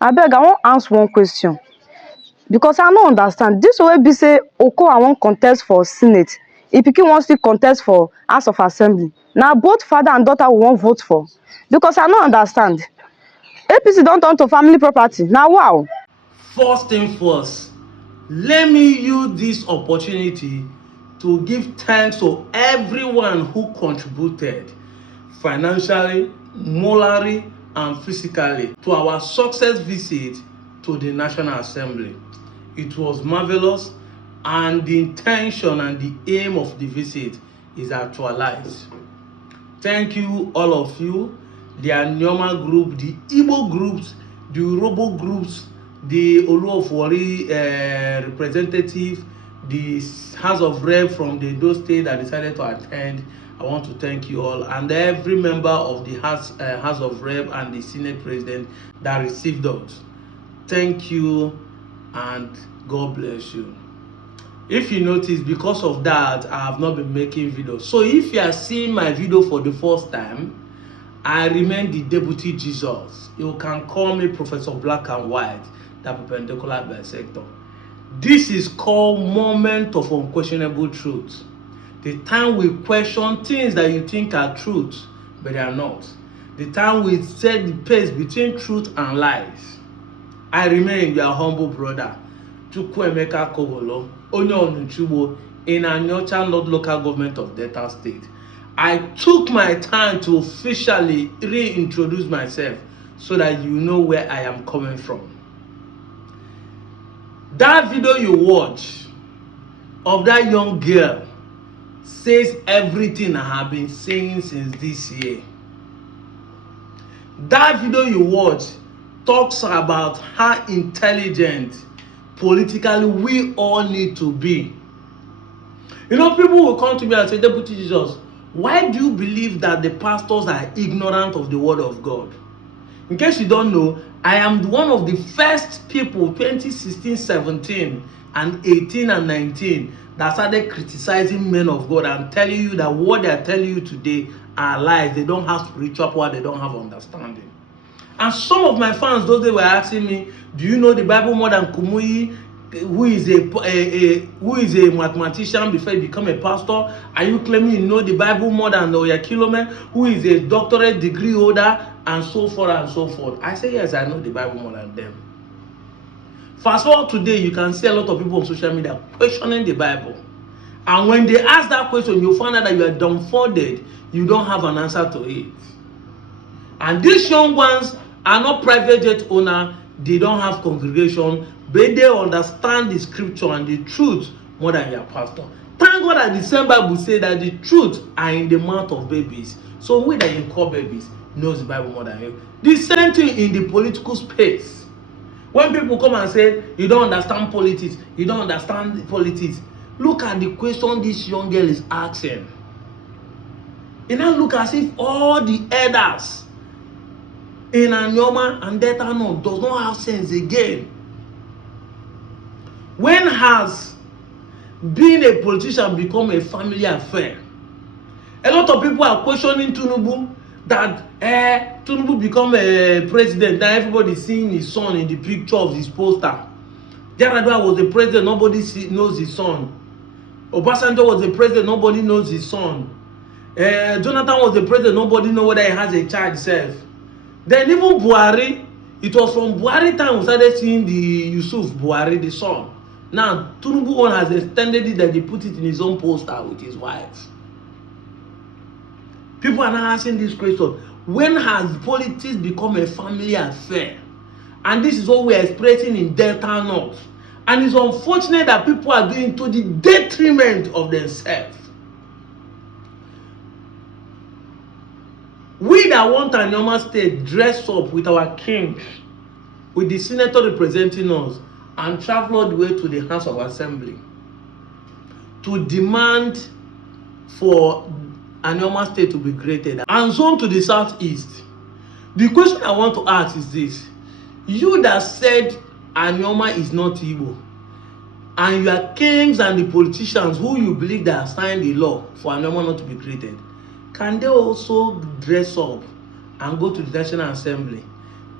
Abeg, I wan ask one question because I no understand. This way be say Okowa wan contest for Senate, if pikin wan still contest for House of Assembly. Na both father and daughter we wan vote for because I no understand. APC don turn to family property. Na wow. First thing first, let me use this opportunity to give thanks to everyone who contributed financially, morally, and physically to our success visit to the National Assembly. It was marvelous, and the intention and the aim of the visit is actualized. Thank you, all of you, the Anioma group, the Igbo groups, the Urobo groups, the Olu of Wari representative, the House of Rep from the Edo State that decided to attend. I want to thank you all, and every member of the House of Rep and the Senate President that received us. Thank you, and God bless you. If you notice, because of that, I have not been making videos. So if you are seeing my video for the first time, I remain the Deputy Jesus. You can call me Professor Black and White, the perpendicular bisector. This is called moment of unquestionable truth. The time we question things that you think are truth, but they are not. The time we set the pace between truth and lies. I remain your humble brother, Chukwuemeka Kogolo, onye Onuchugbo in Anyocha North Local Government of Delta State. I took my time to officially reintroduce myself so that you know where I am coming from. That video you watch of that young girl says everything I have been saying since this year. That video you watch talks about how intelligent politically we all need to be. You know, people will come to me and say, Deputy Jesus, why do you believe that the pastors are ignorant of the word of God? In case you don't know, I am one of the first people 2016, 17, and 18 and 19 that started criticizing men of God and telling you that what they are telling you today are lies. They don't have spiritual power, they don't have understanding. And some of my fans, those days, were asking me, do you know the Bible more than Kumuyi, who is a mathematician before he become a pastor? Are you claiming you know the Bible more than Oyakilome, who is a doctorate degree holder, and so forth and so forth? I say, yes, I know the Bible more than them. Fast forward today, you can see a lot of people on social media questioning the Bible. And when they ask that question, you find out that you are dumbfounded. You don't have an answer to it. And these young ones are not private jet owner. They don't have congregation, but they understand the scripture and the truth more than your pastor. Thank God that the same Bible say that the truth are in the mouth of babies. So we that you call babies knows the Bible more than you. The same thing in the political space. When people come and say you don't understand politics, you don't understand politics, look at the question this young girl is asking. It now look as if all the elders in Anioma and Delta North does not have sense again. When has being a politician become a family affair? A lot of people are questioning Tinubu that Tinubu become a president. Now everybody seeing his son in the picture of his poster. Yaradua was the president, nobody knows his son. Obasanjo was the president, nobody knows his son. Jonathan was the president, nobody knows whether he has a child self. Then even Buhari, it was from Buhari time we started seeing the Yusuf Buhari, the son. Now, Tinubu one has extended it that he put it in his own poster with his wife. People are now asking this question. When has politics become a family affair? And this is what we are expressing in Delta North. And it's unfortunate that people are doing to the detriment of themselves. We that want Anioma State dress up with our king, with the senator representing us, and travel all the way to the House of Assembly to demand for Anioma State to be created and zoned to the southeast. The question I want to ask is this. You that said Anioma is not Igbo, and your kings and the politicians who you believe that have signed the law for Anioma not to be created, can they also dress up and go to the National Assembly,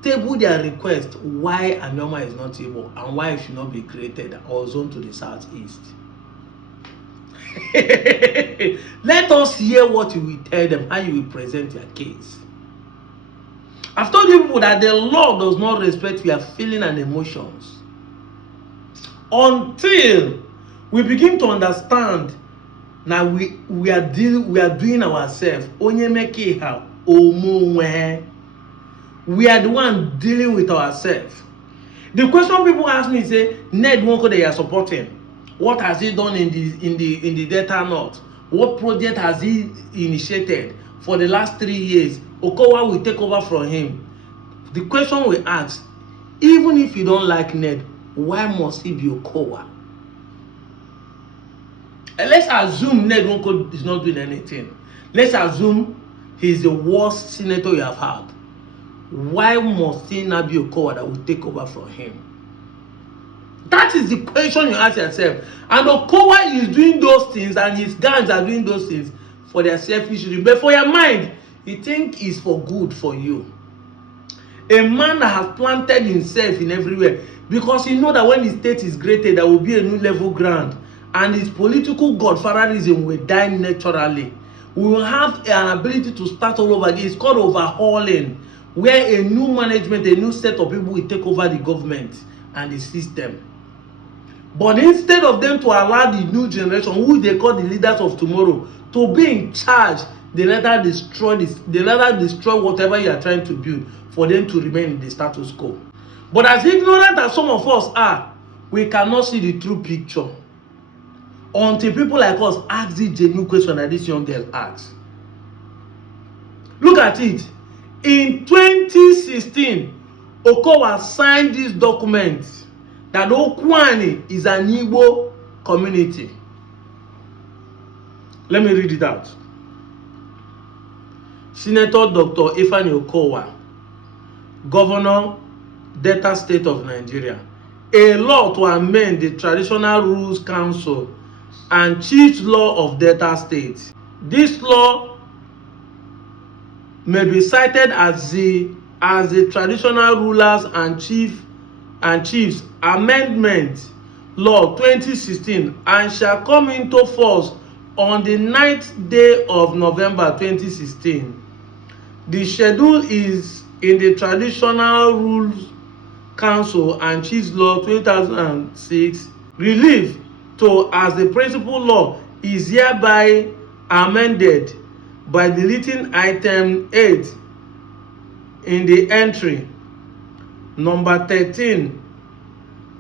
table their request why Anioma is not Igbo and why it should not be created or zoned to the southeast. Let us hear what you will tell them, how you will present your case. I've told you people that the law does not respect your feelings and emotions until we begin to understand. Now we are doing ourselves. We are the one dealing with ourselves. The question people ask me say, Ned Nwoko they are supporting. What has he done in the Delta North? What project has he initiated for the last 3 years? Okowa will take over from him. The question we ask, even if you don't like Ned, why must he be Okowa? And let's assume Ned Nwoko is not doing anything. Let's assume he's the worst senator you have had. Why must he not be Okowa that will take over from him? That is the question you ask yourself. And Okowa is doing those things and his gangs are doing those things for their selfish reason. But for your mind, you think it's for good for you. A man that has planted himself in everywhere because he knows that when the state is greater, there will be a new level ground. And his political godfatherism will die naturally. We will have an ability to start all over again. It's called overhauling, where a new management, a new set of people will take over the government and the system. But instead of them to allow the new generation, who they call the leaders of tomorrow, to be in charge, they rather destroy whatever you are trying to build for them to remain in the status quo. But as ignorant as some of us are, we cannot see the true picture until people like us ask the genuine question that this young girl asked. Look at it. In 2016, Okowa signed this document that Ukwuani is an Igbo community. Let me read it out. Senator Dr. Ifeanyi Okowa, Governor, Delta State of Nigeria. A law to amend the Traditional Rules Council and Chief Law of Delta State. This law may be cited as the Traditional Rulers and Chiefs Amendment Law 2016 and shall come into force on the 9th day of November 2016. The schedule is in the Traditional Rules Council and Chiefs Law 2006. Relief to as the principal law is hereby amended by deleting item 8 in the entry number 13,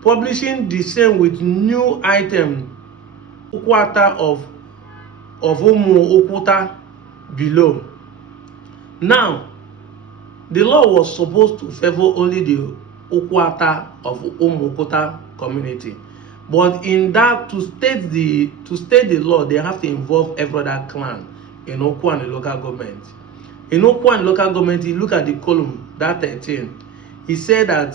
publishing the same with new item Ukwata of Umu Okuta below. Now, the law was supposed to favor only the Ukwata of Umu Okuta community, but in that to state the law, they have to involve every other clan in Okowa and the local government. In Okowa and local government, you look at the column, that 13, he said that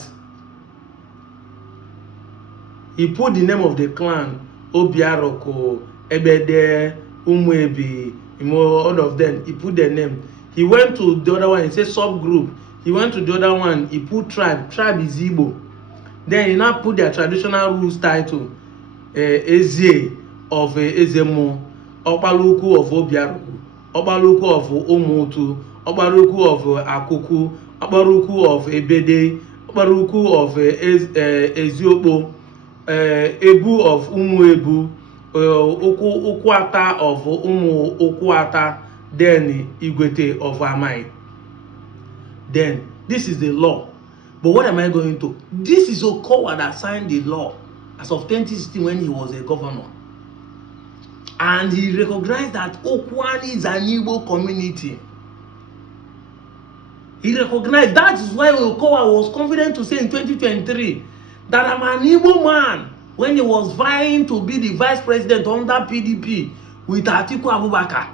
he put the name of the clan, Obiaroko, Ebede, Umwebi, all of them, he put their name. He went to the other one, he said subgroup. He went to the other one, he put tribe. Tribe is Igbo. Then he now put their traditional rules title, Eze of Ezemo, Okpaluku of Obiaroko, Okpaluku of Omotu, Okpaluku of Akuku, Okpaluku of Ebede, Okpaluku of Eziopo, Ebu of Umuebu, Ukwata of Umu Ukwata, then Igwete of Amai. Then this is the law. But what am I going to? This is Okowa that signed the law as of 2016 when he was a governor. And he recognized that Ukwuani is an Igbo community. He recognized. That is why Okowa was confident to say in 2023 that I'm an Igbo man when he was vying to be the vice president under PDP with Atiku Abubakar.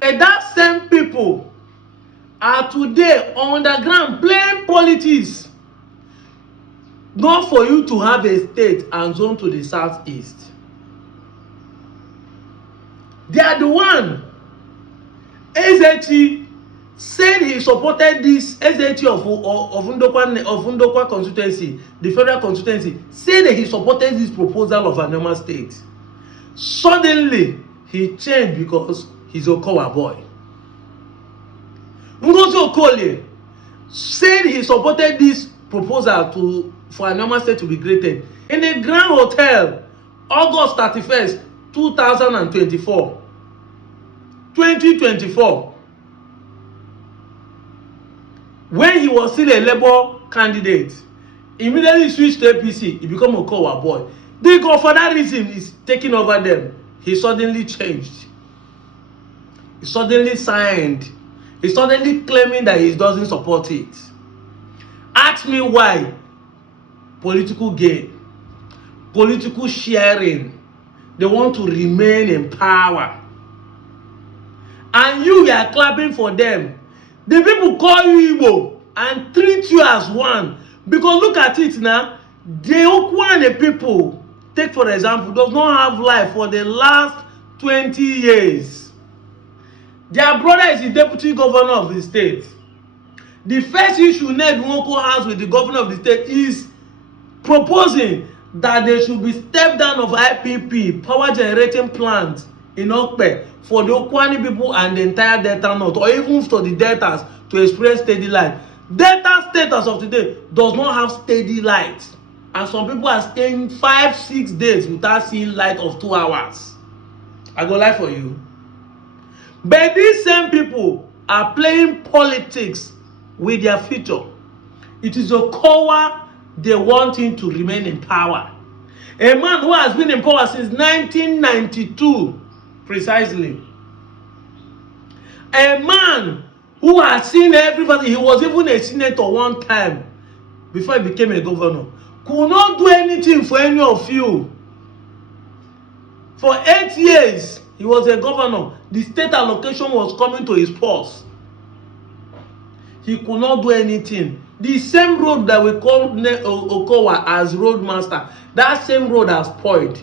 And that same people are today on the ground playing politics. Not for you to have a state and zone to the southeast. They are the one. Ezechi said he supported this SAT of Ndokwa constituency, the federal constituency, said that he supported this proposal of Anioma State. Suddenly, he changed because he's Okowa boy. Ngozi Okolie said he supported this proposal for Anioma State to be created in a Grand Hotel, August 31st, 2024. 2024. When he was still a Labour candidate, immediately switched to APC, he became a Okowa boy. For that reason, he's taking over them. He suddenly changed. He suddenly signed. He's suddenly claiming that he doesn't support it. Ask me why. Political gain, political sharing. They want to remain in power. And you are clapping for them. The people call you Igbo and treat you as one. Because look at it now. The Ukwuani people, take for example, does not have life for the last 20 years. Their brother is the deputy governor of the state. The first issue Ned Nwoko has with the governor of the state is proposing that there should be step down of IPP, power generating plants in Okpe, for the Ukwuani people and the entire Delta North, or even for the Deltas to experience steady light. Delta state as of today does not have steady light. And some people are staying 5-6 days without seeing light of 2 hours. I go lie for you. But these same people are playing politics with their future. It is Okowa they want him to remain in power. A man who has been in power since 1992, precisely. A man who has seen everybody. He was even a senator one time before he became a governor. Could not do anything for any of you. For 8 years, he was a governor. The state allocation was coming to his purse. He could not do anything. The same road that we call Okowa as roadmaster, that same road has spoiled.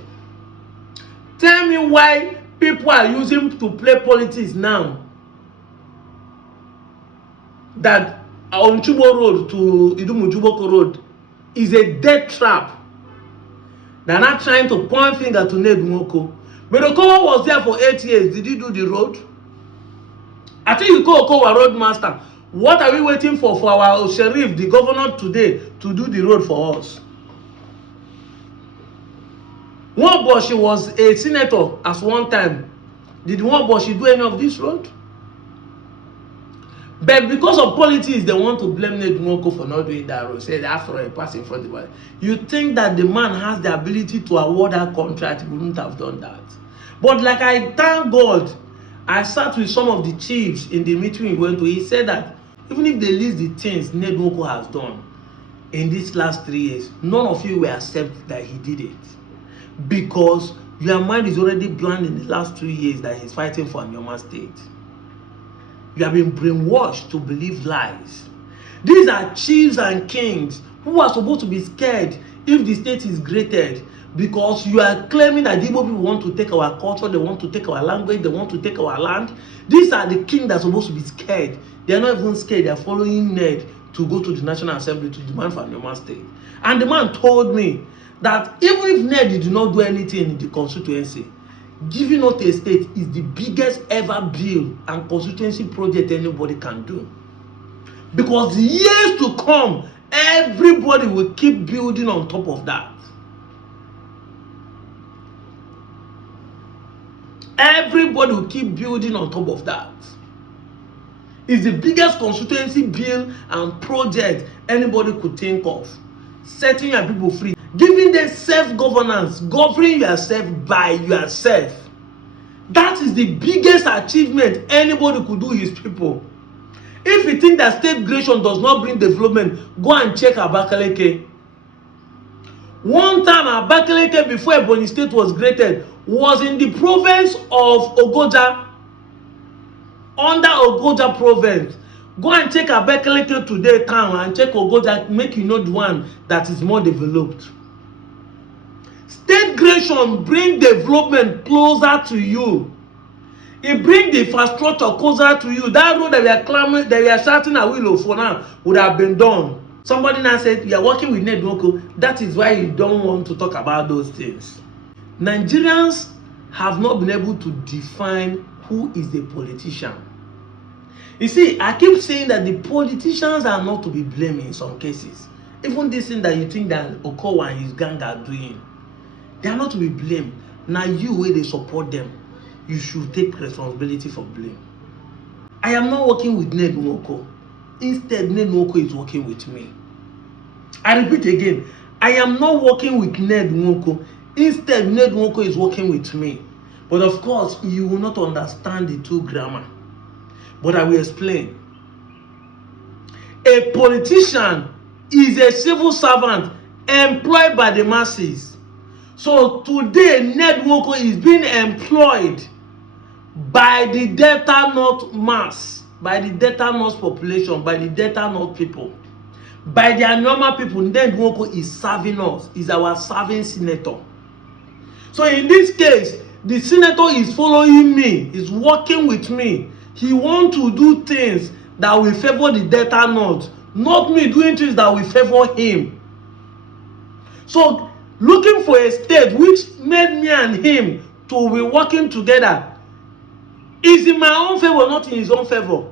Tell me why people are using to play politics now. That on Chubo Road to Idumujuboko Road is a death trap. They are not trying to point finger to Ned Nwoko. But Okowa was there for 8 years. Did he do the road? I think you call Okowa roadmaster. What are we waiting for our sheriff, the governor today, to do the road for us? Nwaboshi was a senator at one time. Did Nwaboshi do any of this road? But because of politics, they want to blame Ned Nwoko for not doing that road. Say after a pass in front of it. You think that the man has the ability to award that contract? He wouldn't have done that. But like I thank God, I sat with some of the chiefs in the meeting we went to. He said that even if they list the things Ned Nwoko has done in these last 3 years, none of you will accept that he did it. Because your mind is already bland in the last 2 years that he's fighting for Anioma State. You have been brainwashed to believe lies. These are chiefs and kings who are supposed to be scared if the state is created, because you are claiming that the Igbo people want to take our culture, they want to take our language, they want to take our land. These are the kings that are supposed to be scared. They are not even scared. They are following Ned to go to the National Assembly to demand for Anioma State. And the man told me that even if Ned did not do anything in the constituency, giving out a state is the biggest ever bill and constituency project anybody can do. Because the years to come, everybody will keep building on top of that. Everybody will keep building on top of that. It's the biggest constituency bill and project anybody could think of. Setting your people free. Giving them self-governance. Governing yourself by yourself. That is the biggest achievement anybody could do with his people. If you think that state creation does not bring development, go and check Abakaleke. One time Abakaleke, before Ebonyi State was created, was in the province of Ogoja. Under Ogoja province. Go and check Abakaleke today town and check Ogoja, make you know the one that is more developed. State creation bring development closer to you. It brings the infrastructure closer to you. That road that we are clamoring, that we are shouting at Willow for now would have been done. Somebody now said, you are working with Ned Nwoko. That is why you don't want to talk about those things. Nigerians have not been able to define who is the politician. You see, I keep saying that the politicians are not to be blamed in some cases. Even this thing that you think that Okowa and his gang are doing, they are not to be blamed. Now you, where they support them, you should take responsibility for blame. I am not working with Ned Nwoko. Instead, Ned Nwoko is working with me. I repeat again, I am not working with Ned Nwoko. Instead, Ned Nwoko is working with me. But of course, you will not understand the two grammar. But I will explain. A politician is a civil servant employed by the masses. So today, Ned Nwoko is being employed by the Delta North mass, by the Delta North population, by the Delta North people, by the Anioma people. Ned Nwoko is serving us, is our serving senator. So in this case, the senator is following me, is working with me. He wants to do things that will favor the Delta North, not me doing things that will favor him. So looking for a state which made me and him to be working together is in my own favor, not in his own favor.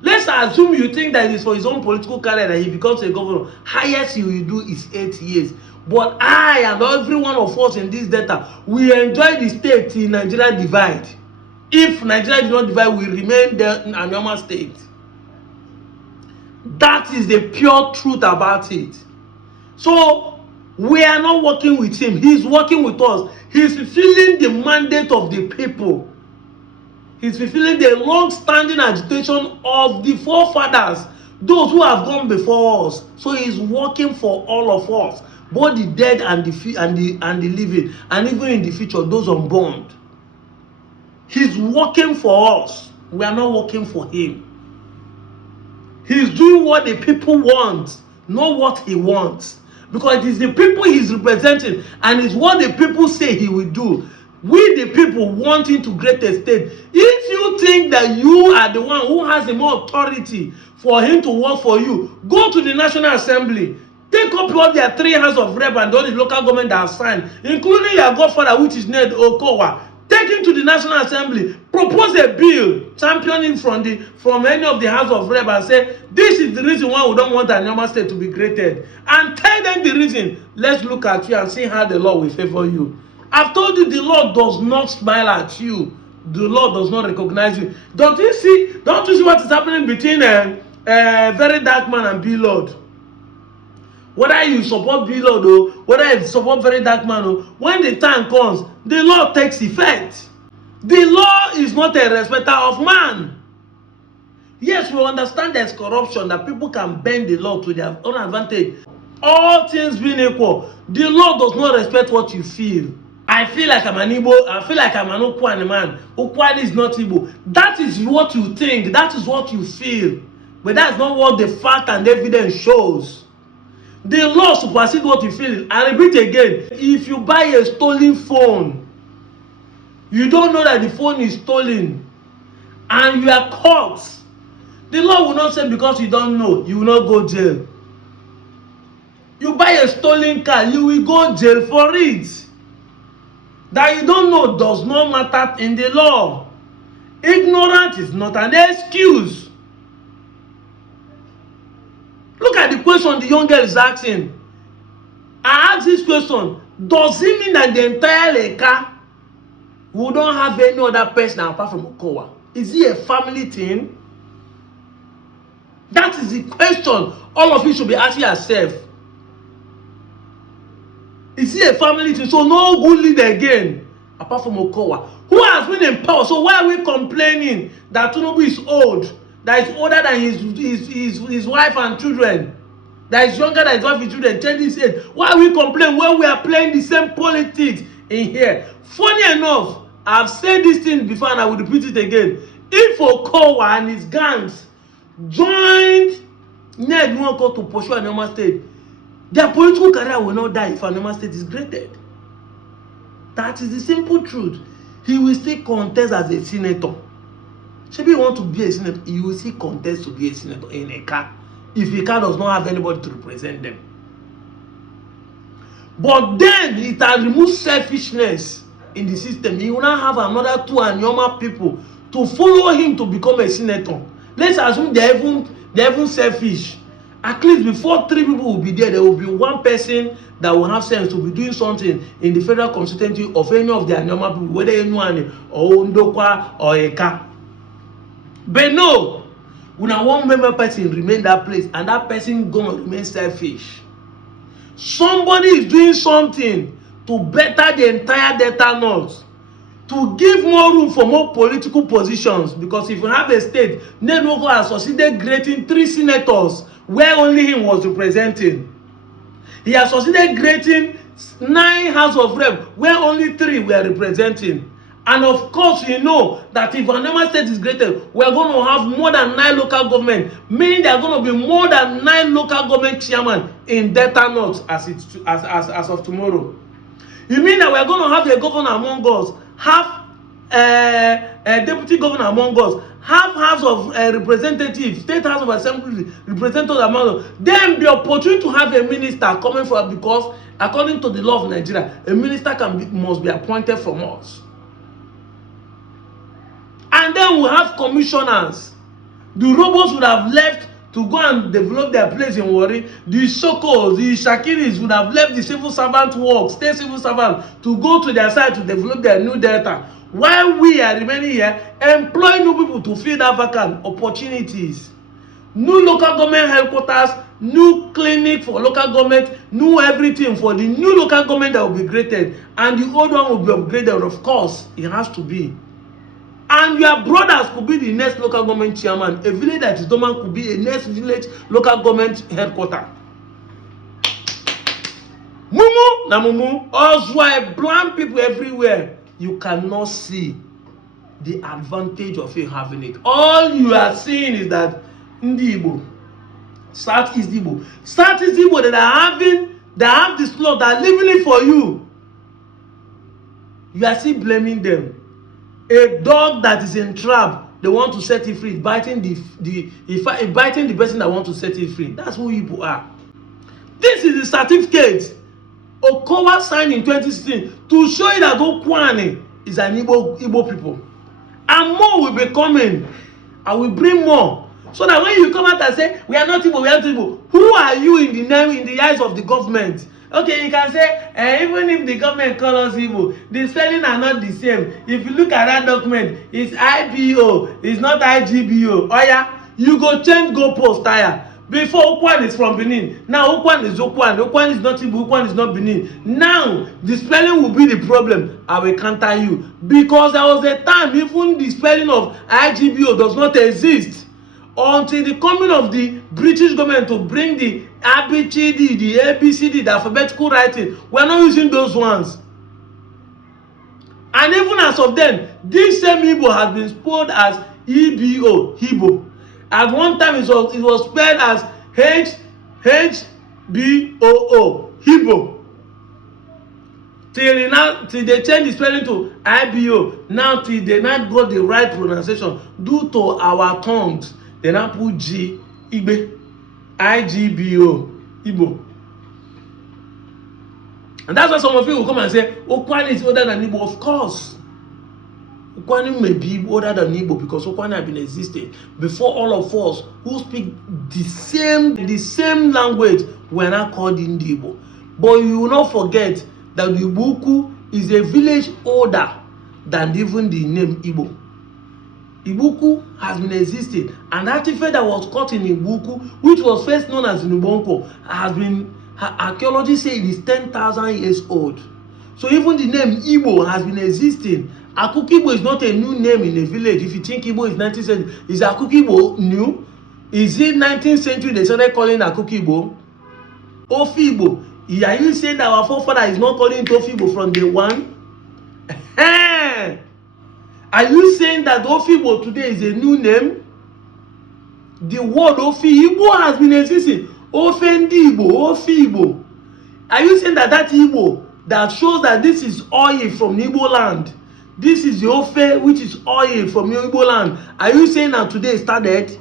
Let's assume you think that it is for his own political career that he becomes a governor. Highest he will do is 8 years. But I and every one of us in this data, we enjoy the state in Nigeria divide. If Nigeria did not divide, we remain there in Anioma state. That is the pure truth about it. So we are not working with him. He's working with us. He's fulfilling the mandate of the people. He's fulfilling the long-standing agitation of the forefathers, those who have gone before us. So he's working for all of us, both the dead and the living, and even in the future, those unborn. He's working for us. We are not working for him. He's doing what the people want, not what he wants. Because it is the people he's representing, and it's what the people say he will do. We the people want him to create a state. If you think that you are the one who has the more authority for him to work for you, go to the National Assembly. Take up all their 3 House of Rep and all the local government that have signed, including your godfather, which is Ned Okowa. Take him to the National Assembly, propose a bill championing from any of the House of Rep and say, this is the reason why we don't want Anioma state to be created. And tell them the reason. Let's look at you and see how the law will favor you. I've told you the law does not smile at you. The law does not recognize you. Don't you see what is happening between Very Dark Man and B-Lord? Whether you support B-Lord or whether you support Very Dark Man, or when the time comes, the law takes effect. The law is not a respecter of man. Yes, we understand there's corruption, that people can bend the law to their own advantage. All things being equal, the law does not respect what you feel. I feel like I'm an Igbo. I feel like I'm an Ukwuani man. Ukwuani is not Igbo. That is what you think. That is what you feel. But that's not what the fact and evidence shows. The law supersedes what you feel. I repeat again. If you buy a stolen phone, you don't know that the phone is stolen, and you are caught, the law will not say because you don't know, you will not go jail. You buy a stolen car, you will go jail for it. That you don't know does not matter in the law. Ignorance is not an excuse. Look at the question the young girl is asking. I ask this question, does it mean that the entire Leka we don't have any other person apart from Okowa? Is it a family thing? That is the question all of you should be asking yourself. Is it a family thing? So no good leader again apart from Okowa, who has been in power. So why are we complaining that Tinubu is old, that is older than his wife and children, that is younger than his wife and children, change his age? Why are we complaining when we are playing the same politics in here? Funny enough, I've said this thing before and I will repeat it again. If Okowa and his gangs joined Ned Nwoko to pursue Anioma state, their political career will not die if Anioma state is created. That is the simple truth. he will still contest as a senator. Maybe you want to be a senator, you will still contest to be a senator in a car if a car does not have anybody to represent them. But then it has removed selfishness in the system. He will now have another two Anioma people to follow him to become a senator. Let's assume they're even selfish. At least before 3 people will be there will be one person that will have sense to be doing something in the federal constituency of any of the Anioma people, whether Ukwuani or Ndokwa or Eka. But no, when a one member person remain that place and that person gonna remain selfish. Somebody is doing something to better the entire Delta North, to give more room for more political positions. Because if you have a state, Nenoko has succeeded creating 3 senators where only him was representing. He has succeeded creating 9 House of Rep where only 3 were representing. And of course, you know that if Anioma state is created, we are going to have more than 9 local government, meaning there are going to be more than 9 local government chairmen in Delta North as of tomorrow. You mean that we are going to have a governor among us, half a deputy governor among us, half House of Representatives, State House of Assembly representatives among us, then the opportunity to have a minister coming from, because according to the law of Nigeria, a minister must be appointed from us. And then we have commissioners. The robots would have left to go and develop their place in Warri. The Sokos, the Shakiris would have left the civil servant work, state civil servant, to go to their side to develop their new Delta. While we are remaining here, employ new people to fill that vacant opportunities. New local government headquarters, new clinic for local government, new everything for the new local government that will be created. And the old one will be upgraded, of course. It has to be. And your brothers could be the next local government chairman. A village that is dormant could be a next village local government headquarter. Mumu na mumu. Also, blind people everywhere. You cannot see the advantage of you having it. All you are seeing is that Igbo, Southeast Igbo, that have the slot, that are living it for you. You are still blaming them. A dog that is in trap, they want to set it free, biting biting the person that want to set it free. That's who Igbo are. This is the certificate Okowa signed in 2016 to show you that Ukwuani is an Igbo people. And more will be coming. I will bring more. So that when you come out and say, we are not Igbo, we are not Igbo, who are you in the eyes of the government? Okay, you can say, even if the government calls us Igbo, the spelling are not the same. If you look at that document, it's IBO, it's not IGBO. Oh yeah, you go change goalpost tire. Before Ukwuani is from Benin, now Ukwuani is Ukwuani. Ukwuani is not Igbo, Ukwuani is not Benin. Now, the spelling will be the problem. I will counter you. Because there was a time, even the spelling of IGBO does not exist. Until the coming of the British government to bring the ABCD, the ABCD, the alphabetical writing, we are not using those ones. And even as of then, this same Igbo has been spelled as EBO, Igbo. At one time, it was spelled as HBOO, Igbo. Till they changed the spelling to IBO. Now, till they not got the right pronunciation due to our tongues. They now put G, Igbe, IGBO, Igbo. And that's why some of you will come and say, Ukwuani is older than Igbo. Of course. Ukwuani may be older than Igbo because Ukwuani have been existing before all of us who speak the same language were not called Igbo. But you will not forget that the Ibuku is a village older than even the name Igbo. Ibuku has been existing. An artifact that was caught in Ibuku, which was first known as Nubonko, has been, archaeologists say it is 10,000 years old. So even the name Igbo has been existing. Akukibo is not a new name in a village. If you think Igbo is 19th century, is Akukibo new? Is it 19th century they started calling Akukibo? Ofibo. Are you saying that our forefather is not calling it Ofibo from day one? Are you saying that Ofibo today is a new name? The word Ofi-Igbo has been existing. Ofendibo, Ofi-Igbo. Are you saying that Igbo that shows that this is oil from Igbo land, This is the ofe, which is oil from your Igbo land. Are you saying that today started?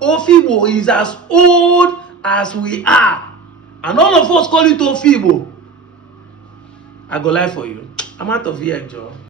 Ofibo is as old as we are. And all of us call it Ofibo. I go lie for you. I'm out of here, Joe.